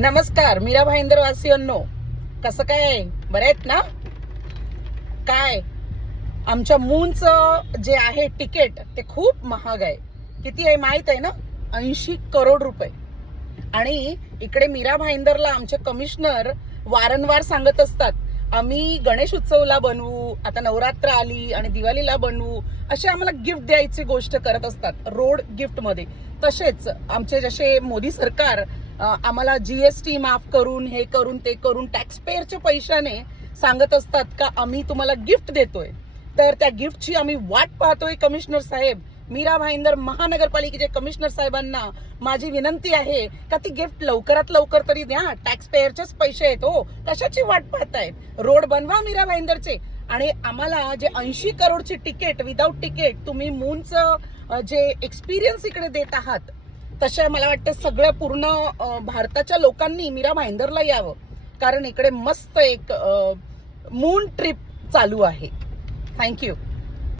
नमस्कार मीरा भाईंदर वासियांनो, कसं काय बरे आहेत ना? काय आमच्या मूनचं जे आहे तिकीट ते खूप महाग आहे. किती आहे माहित आहे ना? 80 करोड रुपये. आणि इकडे मीरा भाईंदरला आमचे कमिशनर वारंवार सांगत असतात, आम्ही गणेश उत्सवला बनवू, आता नवरात्र आली आणि दिवाळीला बनवू, असे आम्हाला गिफ्ट द्यायची गोष्ट करत असतात रोड गिफ्ट मध्ये. तसेच आमचे जसे मोदी सरकार आम्हाला जीएसटी माफ करून हे करून ते करून टॅक्स पेअरच्या पैशाने सांगत असतात का आम्ही तुम्हाला गिफ्ट देतोय. तर त्या गिफ्टची आम्ही वाट पाहतोय. कमिशनर साहेब, मीरा भाईंदर महानगरपालिकेचे कमिशनर साहेबांना माझी विनंती आहे का ती गिफ्ट लवकरात लवकर तरी द्या. टॅक्स पेअरचेच पैसे आहेत हो, कशाची वाट पाहतायत? रोड बनवा मीरा भाईंदरचे. आणि आम्हाला जे 80 करोडची तिकीट विदाऊट तिकीट तुम्ही मूनचं जे एक्सपिरियन्स इकडे देत आहात, तशा मला वाटतं सगळं पूर्ण भारताच्या लोकांनी मीरा भाईंदरला यावं, कारण इकडे मस्त एक मून ट्रिप चालू आहे. थँक्यू.